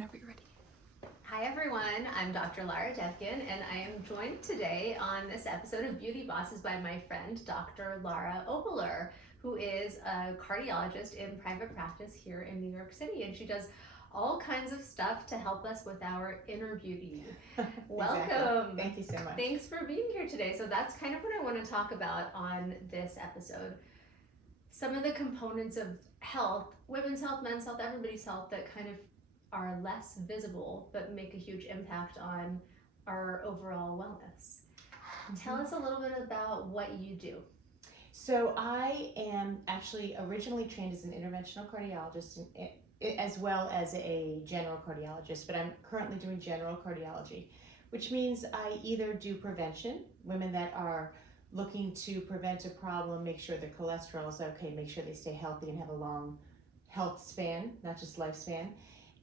whenever you're ready. Hi everyone, I'm Dr. Lara Devgan, and I am joined today on this episode of Beauty Bosses by my friend Dr. Lara Oboler, who is a cardiologist in private practice here in New York City, and she does all kinds of stuff to help us with our inner beauty. Welcome. Exactly. Thank you so much. Thanks for being here today. So that's kind of what I want to talk about on this episode. Some of the components of health, women's health, men's health, everybody's health, that kind of are less visible but make a huge impact on our overall wellness. Tell us a little bit about what you do. So I am actually originally trained as an interventional cardiologist as well as a general cardiologist, but I'm currently doing general cardiology, which means I either do prevention, women that are looking to prevent a problem, make sure their cholesterol is okay, make sure they stay healthy and have a long health span, not just lifespan.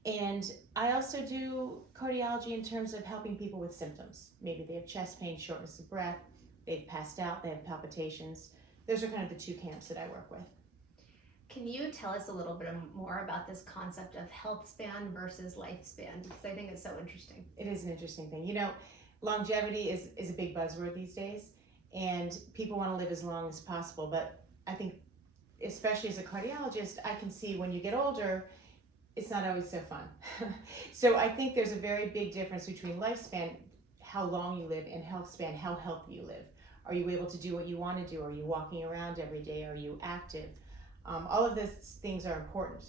And I also do cardiology in terms of helping people with symptoms. Maybe they have chest pain, shortness of breath, they've passed out, they have palpitations. Those are kind of the two camps that I work with. Can you tell us a little bit more about this concept of health span versus lifespan? Because I think it's so interesting. It is an interesting thing. You know, longevity is a big buzzword these days, and people want to live as long as possible. But I think, especially as a cardiologist, I can see when you get older, it's not always so fun. So I think there's a very big difference between lifespan, how long you live, and health span, how healthy you live. Are you able to do what you want to do? Are you walking around every day? Are you active? All of those things are important.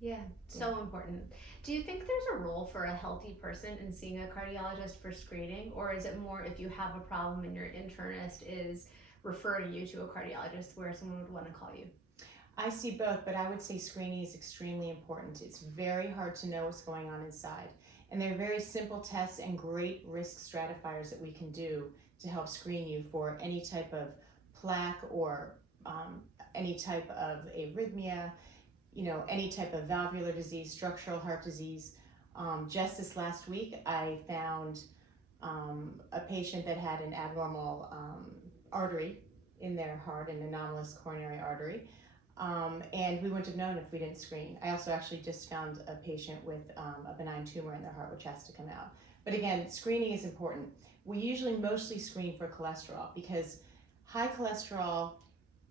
Yeah, so important. Do you think there's a role for a healthy person in seeing a cardiologist for screening, or is it more if you have a problem and your internist is referring you to a cardiologist where someone would want to call you? I see both, but I would say screening is extremely important. It's very hard to know what's going on inside. And there are very simple tests and great risk stratifiers that we can do to help screen you for any type of plaque or any type of arrhythmia, you know, any type of valvular disease, structural heart disease. Just this last week, I found a patient that had an abnormal artery in their heart, an anomalous coronary artery. And we wouldn't have known if we didn't screen. I also actually just found a patient with a benign tumor in their heart, which has to come out. But again, screening is important. We usually mostly screen for cholesterol because high cholesterol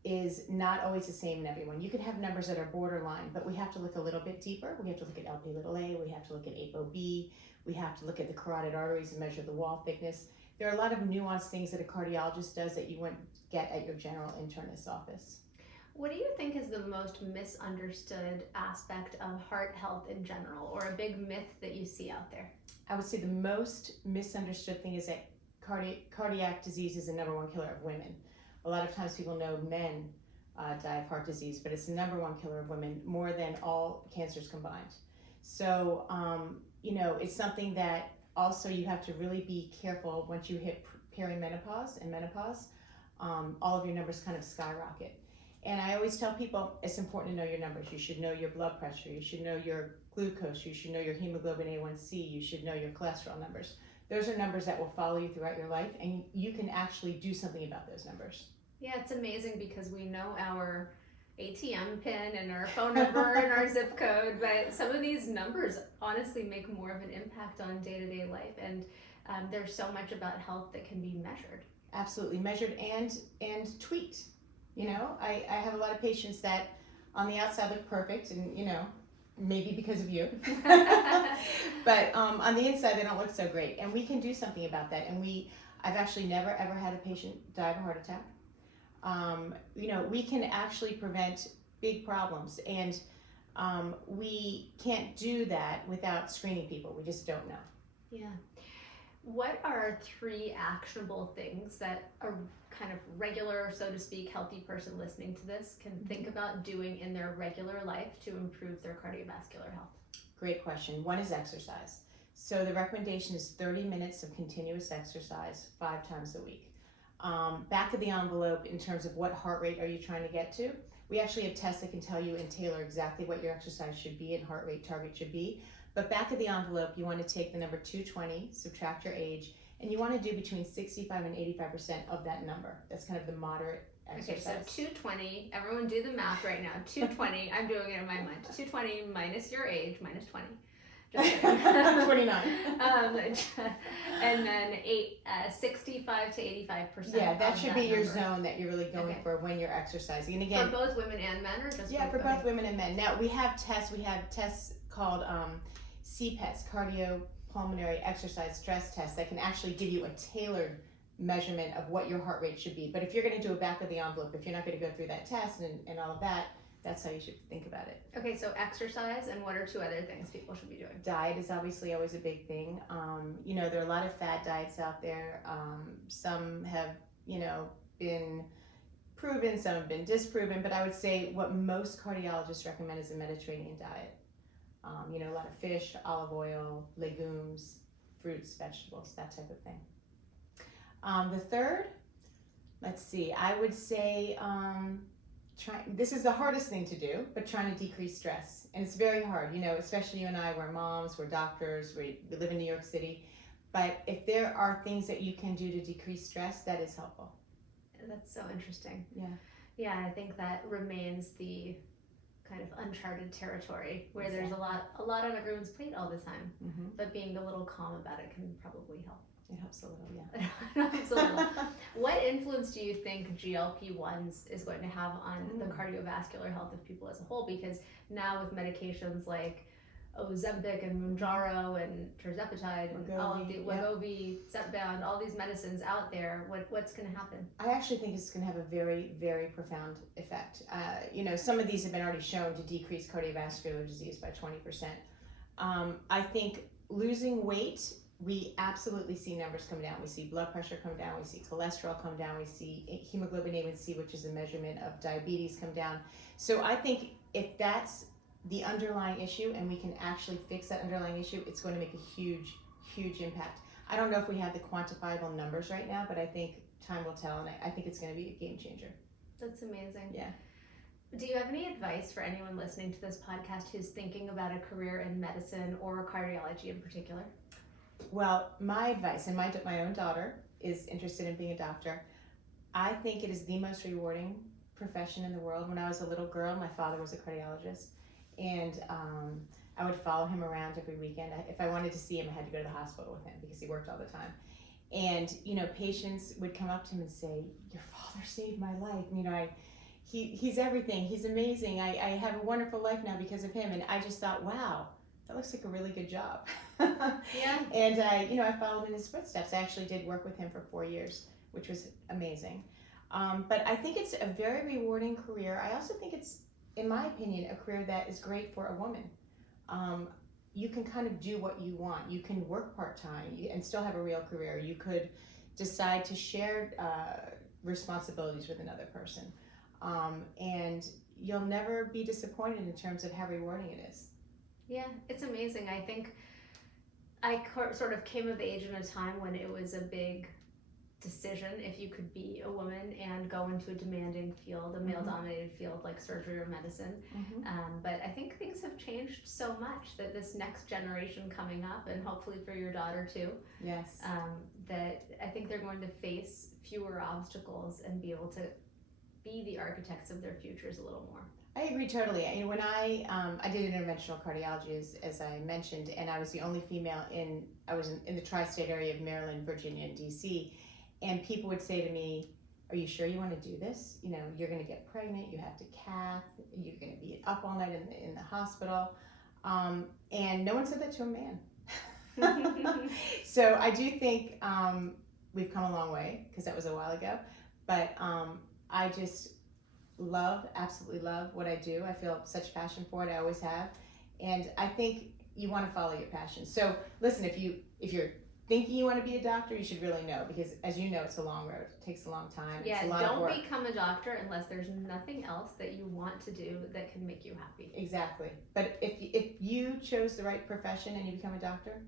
is not always the same in everyone. You can have numbers that are borderline, but we have to look a little bit deeper. We have to look at Lp(a), we have to look at ApoB, we have to look at the carotid arteries and measure the wall thickness. There are a lot of nuanced things that a cardiologist does that you wouldn't get at your general internist's office. What do you think is the most misunderstood aspect of heart health in general, or a big myth that you see out there? I would say the most misunderstood thing is that cardiac disease is the #1 killer of women. A lot of times people know men die of heart disease, but it's the #1 killer of women, more than all cancers combined. So, you know, it's something that also you have to really be careful once you hit perimenopause and menopause. All of your numbers kind of skyrocket. And I always tell people it's important to know your numbers. You should know your blood pressure, you should know your glucose, you should know your hemoglobin A1C, you should know your cholesterol numbers. Those are numbers that will follow you throughout your life, and you can actually do something about those numbers. Yeah, it's amazing because we know our ATM pin and our phone number and our zip code, but some of these numbers honestly make more of an impact on day-to-day life, and there's so much about health that can be measured. Absolutely, measured and tweaked. You know, I have a lot of patients that on the outside look perfect, and you know, maybe because of you, but on the inside they don't look so great, and we can do something about that. And I've actually never ever had a patient die of a heart attack. You know, we can actually prevent big problems, and we can't do that without screening people. We just don't know. Yeah. What are 3 actionable things that a kind of regular, so to speak, healthy person listening to this can think about doing in their regular life to improve their cardiovascular health? Great question. One is exercise. So the recommendation is 30 minutes of continuous exercise 5 times a week. Back of the envelope in terms of what heart rate are you trying to get to. We actually have tests that can tell you and tailor exactly what your exercise should be and heart rate target should be. But back of the envelope, you want to take the number 220, subtract your age, and you want to do between 65 and 85% of that number. That's kind of the moderate exercise. Okay, so 220, everyone do the math right now. 220, I'm doing it in my mind. 220 minus your age, minus 20. Just kidding. 29. And then 65 to 85%. Yeah, that should be your number. zone that you're really going Okay. for when you're exercising. And again, For both women and men, or just yeah, for women? both women and men. Now we have tests. We have tests called CPETs, cardiopulmonary exercise stress tests, that can actually give you a tailored measurement of what your heart rate should be. But if you're going to do a back of the envelope, if you're not going to go through that test and all of that, that's how you should think about it. Okay, so exercise, and what are 2 other things people should be doing? Diet is obviously always a big thing. There are a lot of fad diets out there. Some have, been proven, some have been disproven, but I would say what most cardiologists recommend is a Mediterranean diet. A lot of fish, olive oil, legumes, fruits, vegetables, that type of thing. The third, let's see, I would say, this is the hardest thing to do, but trying to decrease stress. And it's very hard, especially you and I, we're moms, we're doctors, we live in New York City. But if there are things that you can do to decrease stress, that is helpful. That's so interesting. Yeah. Yeah, I think that remains the kind of uncharted territory where there's a lot on everyone's plate all the time. Mm-hmm. But being a little calm about it can probably help. It helps a little, yeah. It helps a little. What influence do you think GLP-1s is going to have on the cardiovascular health of people as a whole? Because now with medications like Ozempic and Mounjaro and tirzepatide and all of the Wegovy, Zepbound, all these medicines out there, what's going to happen? I actually think it's going to have a very, very profound effect. Some of these have been already shown to decrease cardiovascular disease by 20%. I think losing weight, we absolutely see numbers come down. We see blood pressure come down. We see cholesterol come down. We see hemoglobin A1C, which is a measurement of diabetes, come down. So I think if that's the underlying issue and we can actually fix that underlying issue, it's going to make a huge, huge impact. I don't know if we have the quantifiable numbers right now, but I think time will tell, and I think it's going to be a game changer. That's amazing. Yeah. Do you have any advice for anyone listening to this podcast who's thinking about a career in medicine or cardiology in particular? Well, my advice, and my own daughter is interested in being a doctor, I think it is the most rewarding profession in the world. When I was a little girl, my father was a cardiologist, and I would follow him around every weekend. If I wanted to see him, I had to go to the hospital with him because he worked all the time. And, patients would come up to him and say, "Your father saved my life. He's everything. He's amazing. I have a wonderful life now because of him." And I just thought, wow, that looks like a really good job. Yeah. And I followed in his footsteps. I actually did work with him for 4 years, which was amazing. But I think it's a very rewarding career. I also think it's, in my opinion, a career that is great for a woman. You can kind of do what you want. You can work part-time and still have a real career. You could decide to share responsibilities with another person. And you'll never be disappointed in terms of how rewarding it is. Yeah, it's amazing. I think I sort of came of age in a time when it was a big decision if you could be a woman and go into a demanding field, a male-dominated field like surgery or medicine. But I think things have changed so much that this next generation coming up, and hopefully for your daughter too, yes, that I think they're going to face fewer obstacles and be able to be the architects of their futures a little more. I agree totally. When I did interventional cardiology, as I mentioned, and I was the only female in the tri-state area of Maryland, Virginia, and DC. And people would say to me, "Are you sure you want to do this? You're going to get pregnant, you have to cath, you're going to be up all night in the hospital." And no one said that to a man. So I do think we've come a long way, because that was a while ago. But I just absolutely love what I do. I feel such passion for it. I always have. And I think you want to follow your passion. So listen, if you're thinking you want to be a doctor, you should really know, because as you know, it's a long road. It takes a long time. Yeah, it's a lot of work. Don't become a doctor unless there's nothing else that you want to do that can make you happy. Exactly. But if you chose the right profession and you become a doctor,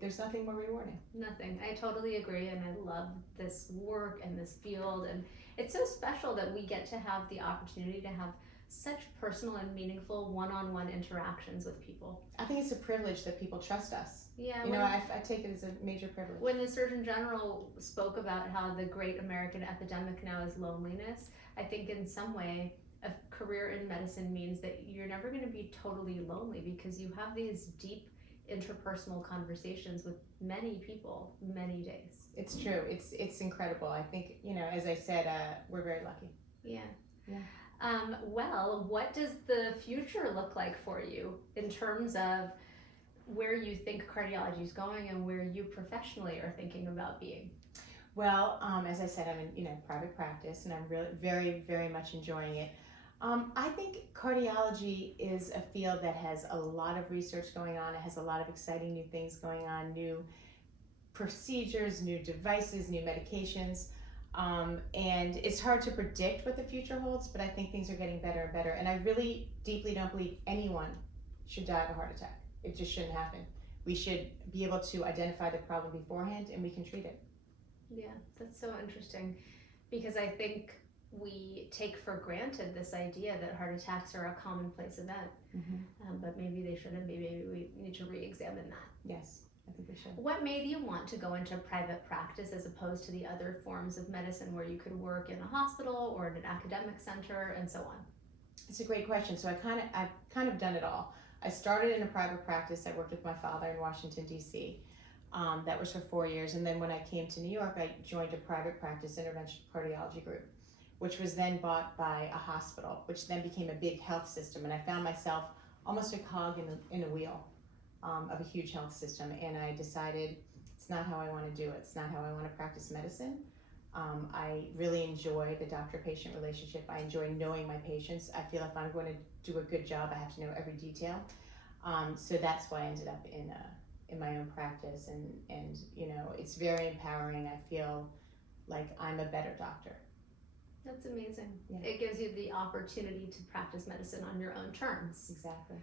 there's nothing more rewarding. Nothing. I totally agree, and I love this work and this field, and it's so special that we get to have the opportunity to have such personal and meaningful one-on-one interactions with people. I think it's a privilege that people trust us. Yeah, I take it as a major privilege. When the Surgeon General spoke about how the great American epidemic now is loneliness, I think in some way a career in medicine means that you're never going to be totally lonely, because you have these deep interpersonal conversations with many people, many days. It's true. It's incredible. I think, as I said, we're very lucky. Yeah. Yeah. Well, what does the future look like for you in terms of where you think cardiology is going and where you professionally are thinking about being? Well, as I said, I'm in private practice, and I'm really very, very much enjoying it. I think cardiology is a field that has a lot of research going on. It has a lot of exciting new things going on, new procedures, new devices, new medications. And it's hard to predict what the future holds, but I think things are getting better and better. And I really deeply don't believe anyone should die of a heart attack. It just shouldn't happen. We should be able to identify the problem beforehand, and we can treat it. Yeah, that's so interesting, because I think we take for granted this idea that heart attacks are a commonplace event, but maybe they shouldn't be. Maybe we need to re-examine that. Yes, I think we should. What made you want to go into private practice as opposed to the other forms of medicine where you could work in a hospital or in an academic center and so on? It's a great question. So I've kind of done it all. I started in a private practice. I worked with my father in Washington, D.C. That was for 4 years. And then when I came to New York, I joined a private practice interventional cardiology group, which was then bought by a hospital, which then became a big health system. And I found myself almost a cog in a wheel of a huge health system. And I decided it's not how I want to do it. It's not how I want to practice medicine. I really enjoy the doctor-patient relationship. I enjoy knowing my patients. I feel if I'm going to do a good job, I have to know every detail. So that's why I ended up in my own practice, and it's very empowering. I feel like I'm a better doctor. That's amazing. Yeah. It gives you the opportunity to practice medicine on your own terms. Exactly.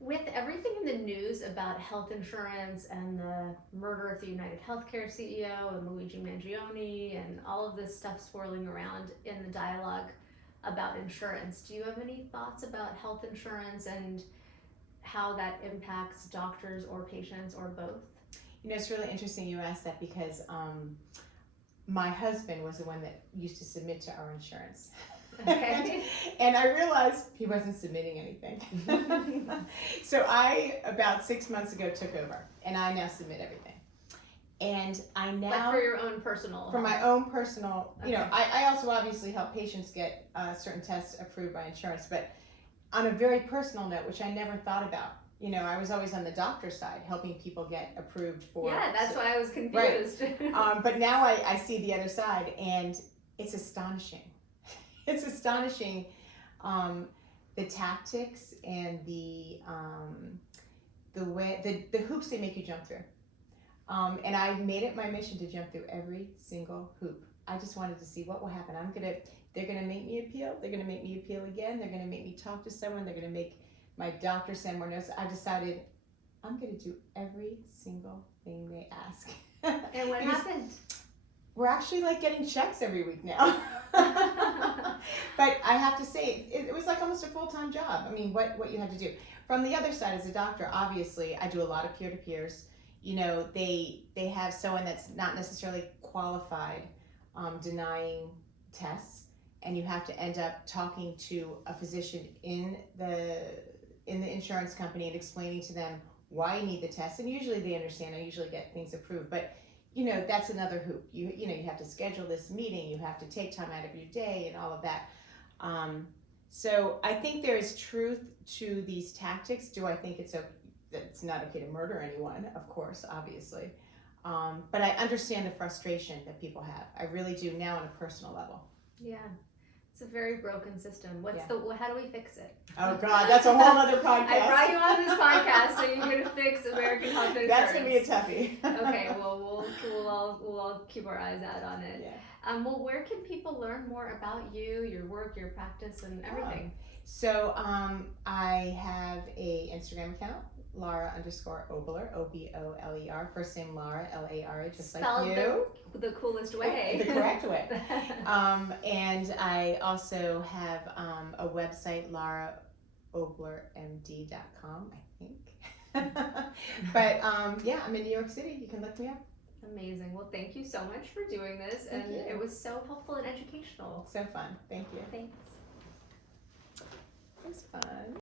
With everything in the news about health insurance and the murder of the United Healthcare CEO and Luigi Mangione and all of this stuff swirling around in the dialogue about insurance, do you have any thoughts about health insurance and how that impacts doctors or patients or both? It's really interesting you asked that, because my husband was the one that used to submit to our insurance. Okay. And I realized he wasn't submitting anything. So I, about 6 months ago, took over, and I now submit everything. And I now... Like for your own personal... For my own personal... Okay. I also obviously help patients get certain tests approved by insurance, but on a very personal note, which I never thought about. I was always on the doctor side, helping people get approved for... Yeah, that's why I was confused. Right. But now I see the other side, and it's astonishing. It's astonishing, the tactics and the way, the hoops they make you jump through. And I made it my mission to jump through every single hoop. I just wanted to see what will happen. They're gonna make me appeal. They're gonna make me appeal again. They're gonna make me talk to someone. They're gonna make my doctor send more notes. I decided I'm gonna do every single thing they ask. And what happened? We're actually getting checks every week now. But I have to say, it was like almost a full-time job. I mean, what you had to do. From the other side, as a doctor, obviously, I do a lot of peer-to-peers. They have someone that's not necessarily qualified denying tests, and you have to end up talking to a physician in the insurance company and explaining to them why you need the test. And usually they understand. I usually get things approved, but that's another hoop. You have to schedule this meeting. You have to take time out of your day and all of that. So I think there is truth to these tactics. Do I think it's not okay to murder anyone? Of course, obviously. But I understand the frustration that people have. I really do, now on a personal level. Yeah. It's a very broken system. How do we fix it? Oh God, that's a whole other podcast. I brought you on this podcast so you're going to fix American health insurance. That's going to be a toughie. Okay, well, we'll all keep our eyes out on it. Yeah. Well, where can people learn more about you, your work, your practice, and everything? So I have a Instagram account, Lara_Oboler, Oboler. First name Lara, Lara, just Spelled like you. The coolest way. The correct way. And I also have a website, LaraObolerMD.com, I think. But yeah, I'm in New York City. You can look me up. Amazing. Well, thank you so much for doing this, Thank and you. it was so helpful and educational. So fun. Thank you. Thanks. It was fun.